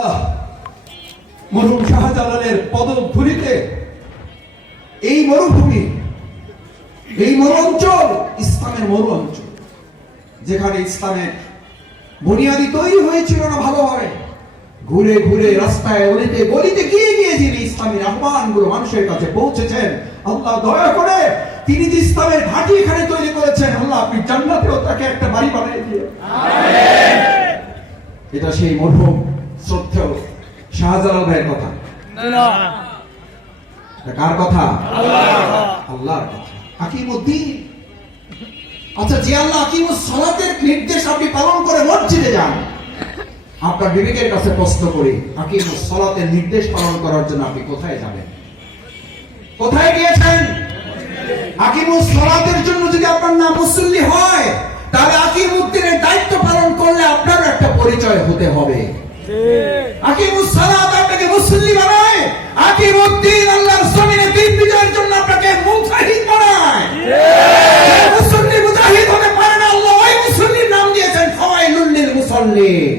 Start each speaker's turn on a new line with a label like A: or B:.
A: আল্লাহ মরহুম শাহজালালের পদধূলিতে এই মরুভূমি এই মরু অঞ্চল ইসলামের মরু অঞ্চল যেখানে ইসলামের বুনিয়াদি তৈরি হয়েছিল না ভালোভাবে ঘুরে ঘুরে রাস্তায় অলিতে গলিতে গিয়ে গিয়ে যিনি ইসলামের আহ্বানগুলো মানুষের কাছে পৌঁছেছেন আল্লাহ দয়া করে তিনি যে ইসলামের ঘাঁটি এখানে তৈরি করেছেন আল্লাহ আপনি জান্নাতেও তাকে একটা বাড়ি বানিয়ে দিয়ে এটা সেই মরহুম শ্রদ্ধেয় শাহজালাল ভাইয়ের কথা। কার কথা? আল্লাহর কথা। হাকিমুদ্দিন। আচ্ছা যে আল্লাহ হাকিমুস সালাতের নির্দেশ আপনি পালন করে মসজিদে যান আপনার বিবেকের কাছে প্রশ্ন করি হাকিমুস সালাতের নির্দেশ পালন করার জন্য আপনি কোথায় যাবেন? কোথায় গিয়েছেন? হাকিমুস সালাতের জন্য যদি আপনার নাম মুসল্লি হয় তাহলে হাকিমুদ্দিনের আকিমুস সালাত আপনাকে মুসল্লি বানায়, আকিমুদ্দিন আল্লাহর জমিনে দিন বিজয়ের জন্য আপনাকে মুজাহিদ বানায়। যে মুসল্লি মুজাহিদ হতে পারে না, আল্লাহ ওই মুসল্লির নাম দিয়েছেন ফাওয়াইলুল লিল মুসাল্লিন।